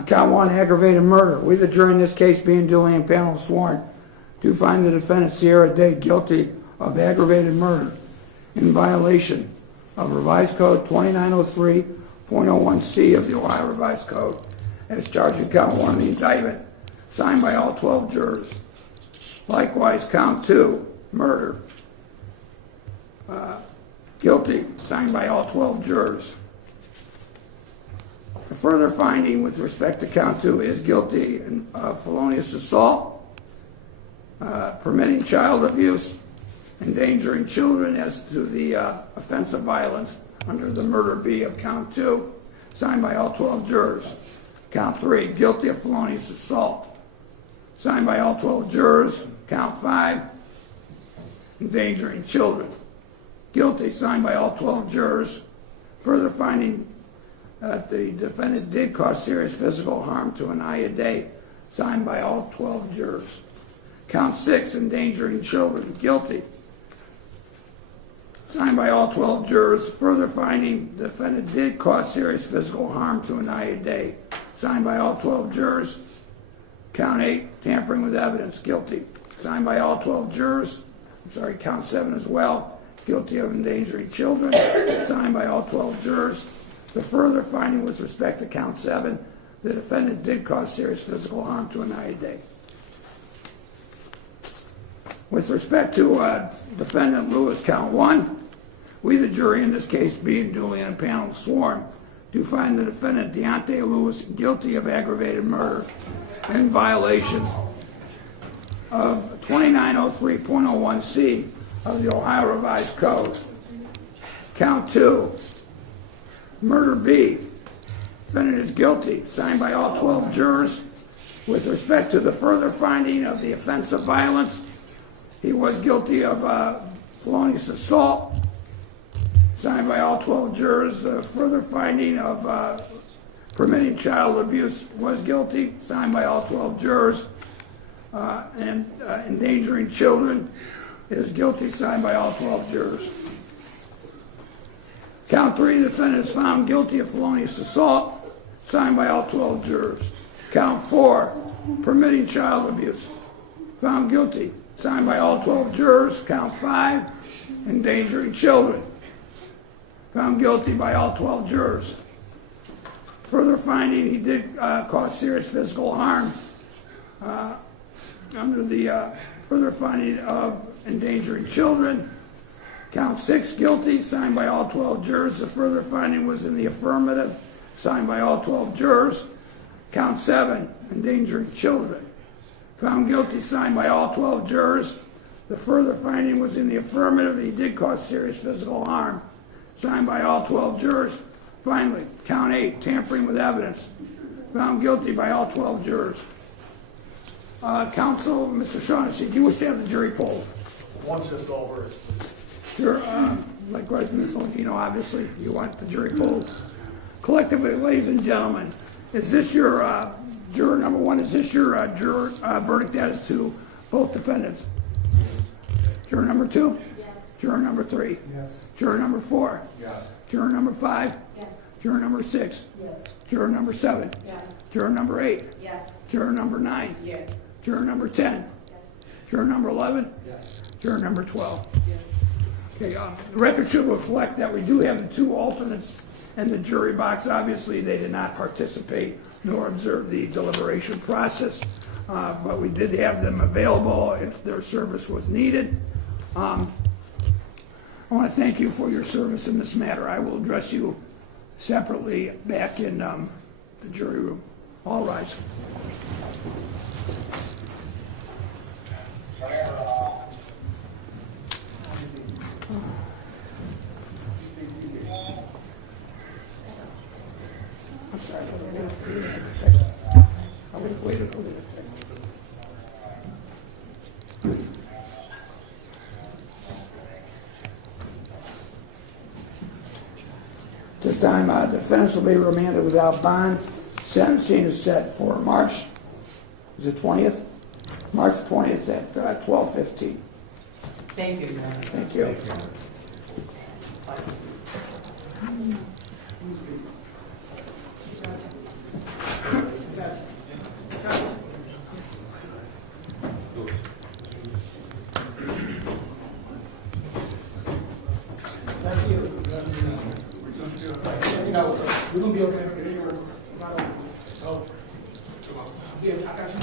Count 1, aggravated murder. We, the jury in this case, being duly impaneled sworn, do find the defendant Sierra Day guilty of aggravated murder in violation of Revised Code 2903.01C of the Ohio Revised Code as charged in Count 1 of the indictment, signed by all 12 jurors. Likewise, Count 2, murder, guilty, signed by all 12 jurors. The further finding with respect to Count 2 is guilty of felonious assault, permitting child abuse, endangering children as to the offense of violence under the murder B of Count 2, signed by all 12 jurors. Count 3, guilty of felonious assault, signed by all 12 jurors. Count 5, endangering children, guilty, signed by all 12 jurors. Further finding that the defendant did cause serious physical harm to Aniya Day, signed by all 12 jurors. Count 6, endangering children, guilty, signed by all 12 jurors. Further finding the defendant did cause serious physical harm to Aniya Day, signed by all 12 jurors. Count 8, tampering with evidence, guilty, signed by all 12 jurors. Count 7 as well, guilty of endangering children, signed by all 12 jurors. The further finding with respect to Count 7, the defendant did cause serious physical harm to Aniya Day. With respect to defendant Lewis, Count 1, we, the jury in this case, being duly impaneled sworn, do find the defendant Deonte Lewis guilty of aggravated murder in violation of 2903.01C of the Ohio Revised Code. Count 2, murder B. Defendant is guilty, signed by all 12 jurors. With respect to the further finding of the offense of violence, he was guilty of felonious assault, signed by all 12 jurors. The further finding of permitting child abuse was guilty, signed by all 12 jurors. And endangering children is guilty, signed by all 12 jurors. Count 3, the defendant is found guilty of felonious assault, signed by all 12 jurors. Count 4, permitting child abuse, found guilty, signed by all 12 jurors. Count 5, endangering children, found guilty by all 12 jurors. Further finding he did cause serious physical harm under the further finding of endangering children. Count 6, guilty, signed by all 12 jurors. The further finding was in the affirmative, signed by all 12 jurors. Count 7, endangering children, found guilty, signed by all 12 jurors. The further finding was in the affirmative. He did cause serious physical harm, signed by all 12 jurors. Finally, Count 8, tampering with evidence, found guilty by all 12 jurors. Counsel, Mr. Shaughnessy, do you wish to have the jury polled? Once just over. Sure. Likewise, Ms. Longino, obviously, you want the jury polled. Collectively, ladies and gentlemen, is this your juror number 1? Is this your juror verdict as to both defendants? Juror number 2? Yes. Juror number 3? Yes. Juror number 4? Yes. Juror number 5? Yes. Juror number 6? Yes. Juror number 7? Yes. Juror number 8? Yes. Juror number 9? Yes. Juror number 10? Yes. Juror number 11? Yes. Juror number 12? Yes. Okay, the record should reflect that we do have the 2 alternates in the jury box. Obviously, they did not participate nor observe the deliberation process, but we did have them available if their service was needed. I want to thank you for your service in this matter. I will address you separately back in the jury room. All rise. I'm sorry, I would have waited for the This time, the defense will be remanded without bond. Sentencing is set for March, is it 20th? March 20th at 12:15. Thank you, Your Honor. Thank you. Thank you. That's you. You know, we're gonna be okay. So, yeah, I got you.